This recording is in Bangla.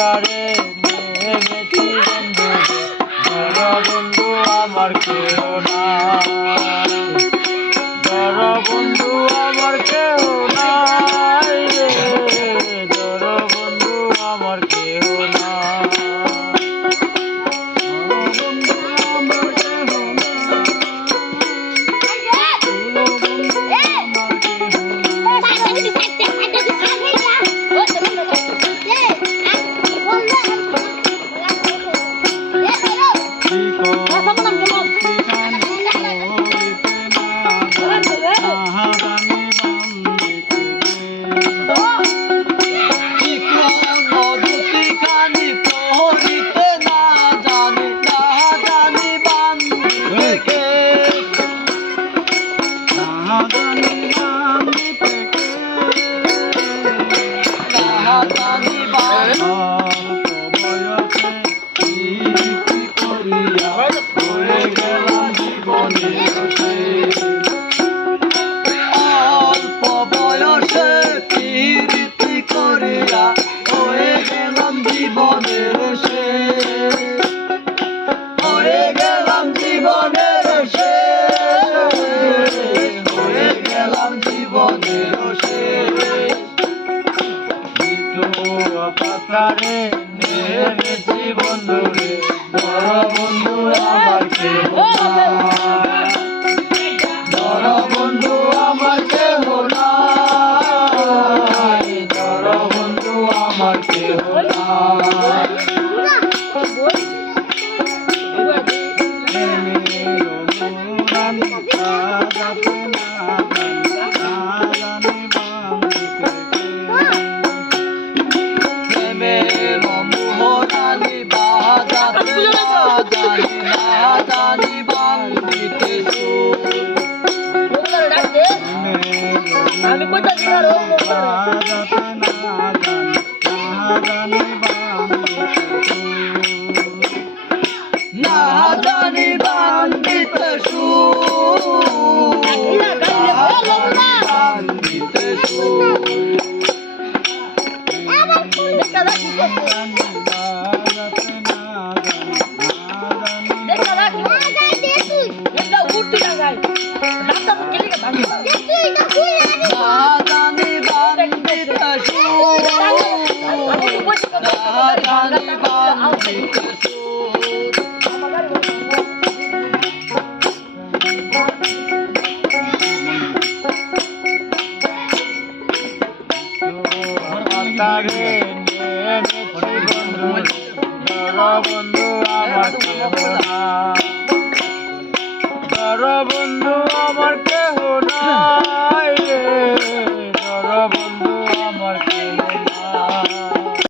கொண்டாடு 만나기 만. কারে নেমেছি বন্ধুরে বড় বন্ধু আমি কোথায় দিবারো নাদানি বান্দিত সু বান্দিত সু দেখা রাখ দেখা রাখ উঠতে লাগাই Ai,